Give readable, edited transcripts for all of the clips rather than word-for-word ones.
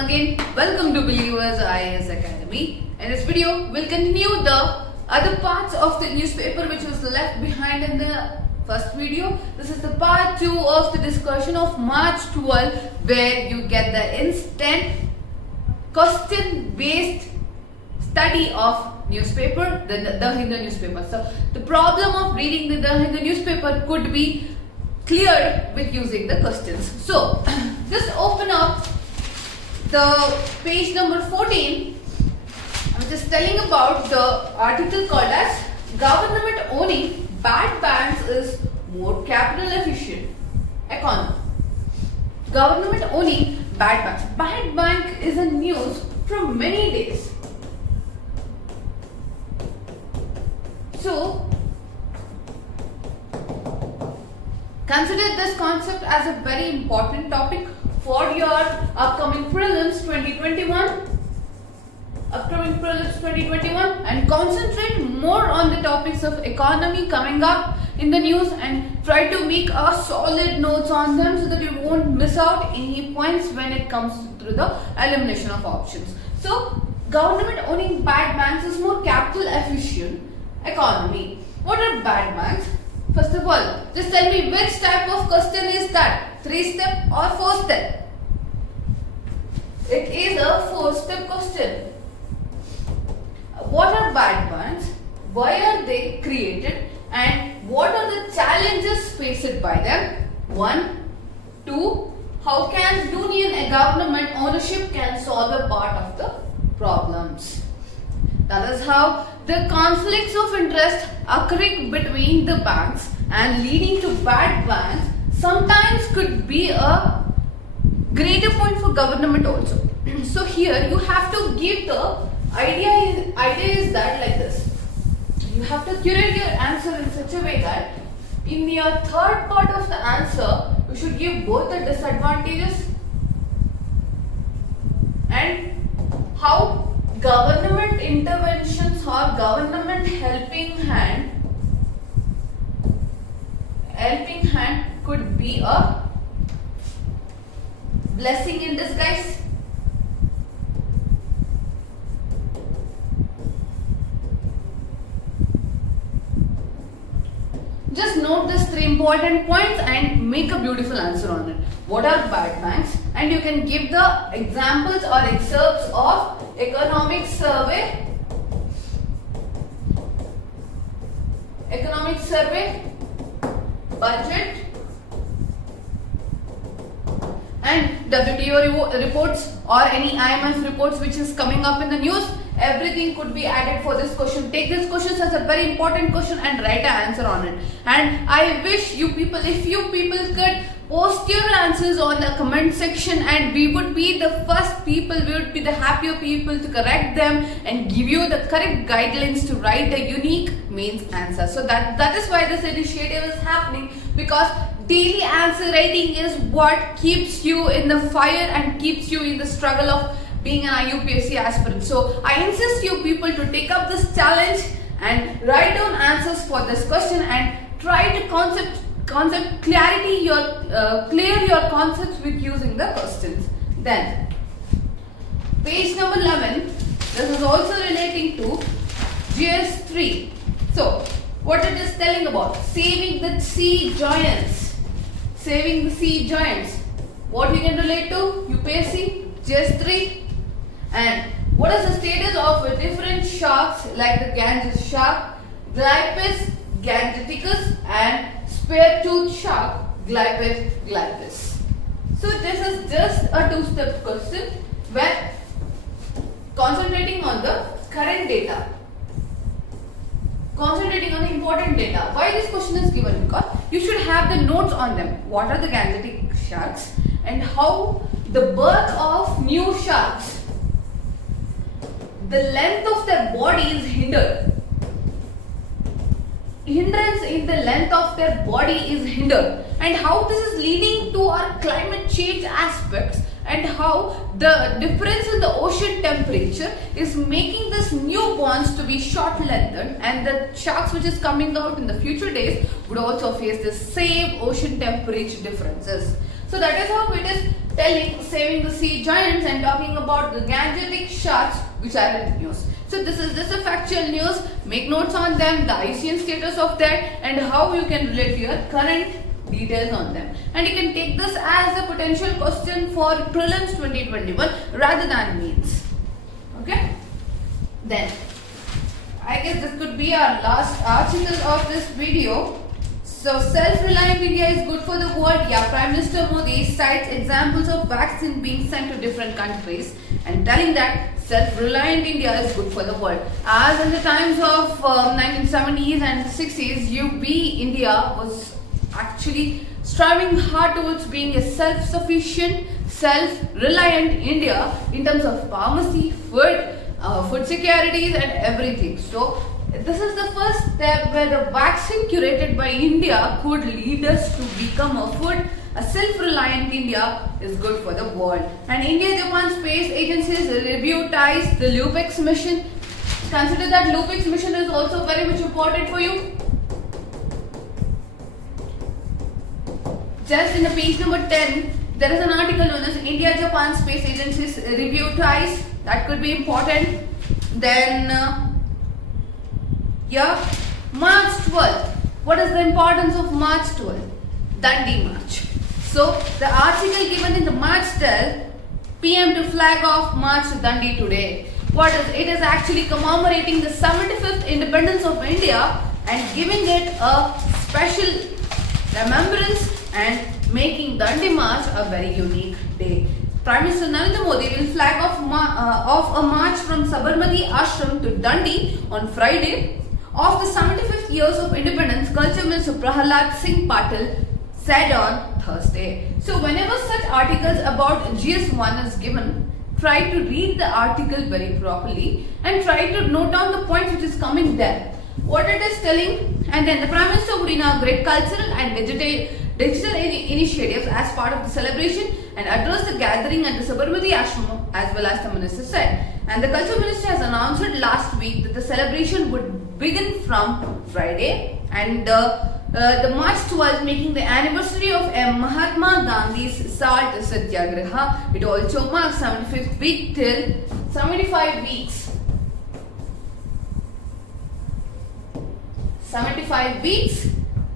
again. Welcome to Believers IAS Academy. In this video, we'll continue the other parts of the newspaper which was left behind in the first video. This is the part 2 of the discussion of March 12, where you get the instant question based study of newspaper, the Hindu newspaper. So the problem of reading the Hindu newspaper could be cleared with using the questions. So just open up the page number 14, which is telling about the article called as Government Owning Bad Banks is More Capital Efficient Economy. Government owning bad banks. Bad bank is in news from many days. So consider this concept as a very important topic for your upcoming prelims 2021. And concentrate more on the topics of economy coming up in the news and try to make a solid notes on them so that you won't miss out any points when it comes through the elimination of options. So government owning bad banks is more capital efficient economy. What are bad banks? First of all, just tell me which type of question is that? 3-step or 4-step? It is a 4-step question. What are bad banks? Why are they created? And what are the challenges faced by them? 1. 2. How can union and government ownership can solve a part of the problems? That is how the conflicts of interest occurring between the banks and leading to bad banks sometimes could be a greater point for government also. So here you have to give the idea is that like this. You have to curate your answer in such a way that in your third part of the answer you should give both the disadvantages and how government interventions or government helping hand could be a blessing in disguise. Just note these 3 important points and make a beautiful answer on it. What are bad banks? And you can give the examples or excerpts of economic survey, budget, and WTO reports or any IMF reports which is coming up in the news. Everything could be added for this question. Take this question as a very important question and write an answer on it. And I wish you people, if you people could post your answers on the comment section, and we would be the first people, we would be the happier people to correct them and give you the correct guidelines to write the unique mains answer. So that is why this initiative is happening, because daily answer writing is what keeps you in the fire and keeps you in the struggle of being an IUPSC aspirant. So I insist you people to take up this challenge and write down answers for this question and try to concept clarity, clear your concepts with using the questions. Then page number 11, this is also relating to GS3. So what it is telling about? Saving the sea giants. What you can relate to? UPSC, GS3. And what is the status of different sharks like the Ganges shark, Glypis gangeticus, and spear-tooth shark, Glypis. So this is just a 2-step question where concentrating on the current data, concentrating on the important data. Why this question is given? Because you should have the notes on them. What are the gangetic sharks and how the birth of new sharks, the length of their body is hindered. Hindrance in the length of their body is hindered, and how this is leading to our climate change aspects, and how the difference in the ocean temperature is making this newborns to be short lengthened, and the sharks which is coming out in the future days would also face the same ocean temperature differences. So that is how it is telling saving the sea giants and talking about the Gangetic sharks which are in the news. So this is just a factual news. Make notes on them, the ICN status of that, and how you can relate your current details on them. And you can take this as a potential question for prelims 2021 rather than mains. Okay? Then, I guess this could be our last article of this video. So, self-reliant India is good for the world. Yeah, Prime Minister Modi cites examples of vaccine being sent to different countries and telling that self-reliant India is good for the world. As in the times of 1970s and 60s, UP India was actually striving hard towards being a self-sufficient, self-reliant India in terms of pharmacy, food securities and everything. So this is the first step where the vaccine curated by India could lead us to become a self-reliant India is good for the world. And India-Japan Space Agency's review ties the LUPEX mission. Consider that LUPEX mission is also very much important for you. Just in the page number 10, there is an article known as India-Japan Space Agency's review ties. That could be important. Then, March 12th. What is the importance of March 12th? Dundee March. So, the article given in the March 12th, PM to flag off March to Dundee today. What is it? Is actually commemorating the 75th independence of India and giving it a special remembrance and making Dundee March a very unique day. Prime Minister Narendra Modi will flag off a march from Sabarmati Ashram to Dundee on Friday of the 75th years of independence, Culture Minister Prahalad Singh Patil said on Thursday. So whenever such articles about GS1 is given, try to read the article very properly and try to note down the points which is coming there, what it is telling, and then the Prime Minister would inaugurate cultural and digital initiatives as part of the celebration and address the gathering at the Sabarmati Ashram as well as the minister said. And the Culture Minister has announced last week that the celebration would begin from Friday and the March 12th making the anniversary of Mahatma Gandhi's Salt Satyagraha. It also marks 75th week till 75 weeks. 75 weeks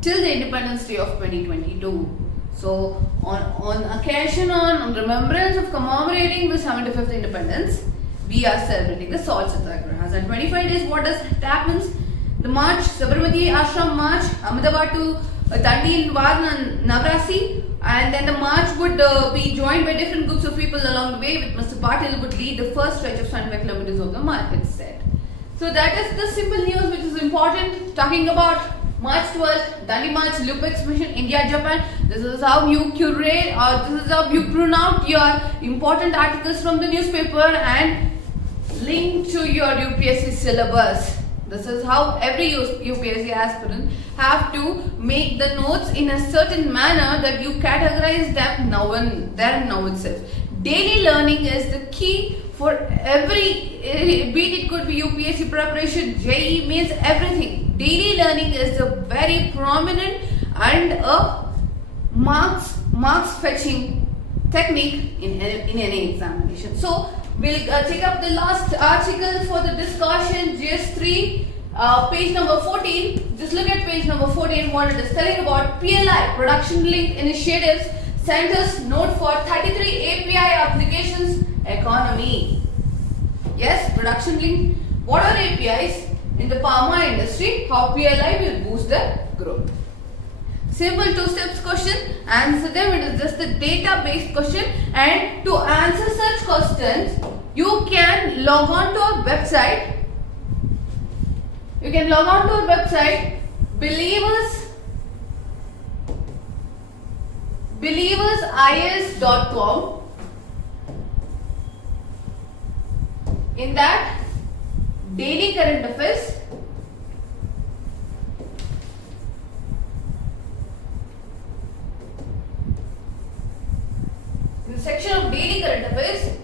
till the Independence Day of 2022. So, on occasion, on remembrance of commemorating the 75th independence, we are celebrating the Salt Satyagrahas. And 25 days, what happens? The march, Sabarmati Ashram march, Ahmedabad to Dundee in Navrasi, and then the march would be joined by different groups of people along the way, with Mr. Patil would lead the first stretch of 75 kilometers of the march, it's said. So that is the simple news which is important, talking about March 12th, Dundee March, LUPEX mission, India-Japan. This is how you curate or this is how you prune out your important articles from the newspaper and link to your UPSC syllabus. This is how every UPSC aspirant have to make the notes in a certain manner that you categorize them there and now itself. Daily learning is the key for every, be it could be UPSC preparation, JEE means everything. Daily learning is a very prominent and a marks fetching technique in any examination. So we'll take up the last article for the discussion, GS3, page number 14. Just look at page number 14, what it is telling about PLI, Production Linked Initiatives, Centers Note for 33 API Applications Economy. Yes, production linked. What are APIs in the pharma industry? How PLI will boost the growth? Simple two steps question. Answer them. It is just a data-based question. And to answer such questions, you can log on to our website. You can log on to our website, believersis.com. In that, daily current affairs, in the section of daily current affairs,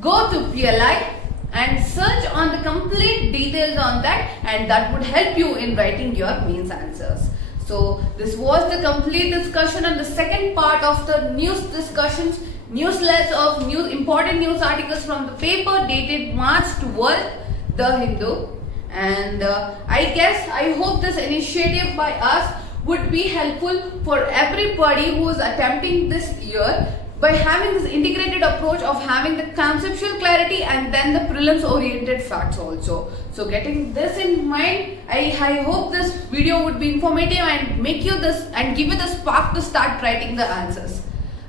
go to PLI and search on the complete details on that, and that would help you in writing your mains answers. So this was the complete discussion and the second part of the news discussions, newsletters of important news articles from the paper dated March 12th, The Hindu. And I hope this initiative by us would be helpful for everybody who is attempting this year, by having this integrated approach of having the conceptual clarity and then the prelims oriented facts also. So getting this in mind, I hope this video would be informative and make you this and give you the spark to start writing the answers.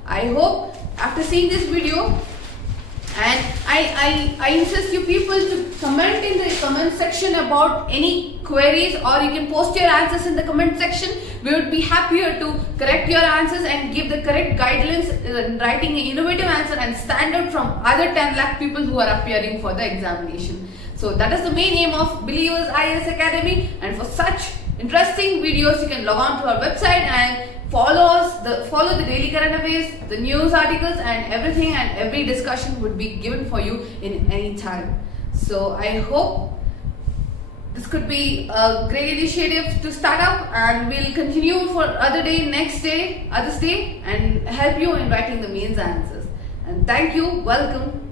I hope after seeing this video, and I insist you people to comment in the comment section about any queries, or you can post your answers in the comment section. We would be happier to correct your answers and give the correct guidelines in writing an innovative answer and stand out from other 10 lakh people who are appearing for the examination. So that is the main aim of Believers IAS Academy, and for such interesting videos you can log on to our website and follow the daily current affairs, the news articles, and everything, and every discussion would be given for you in any time. So I hope this could be a great initiative to start up, and we'll continue for others day, and help you in writing the mains answers. And thank you, welcome.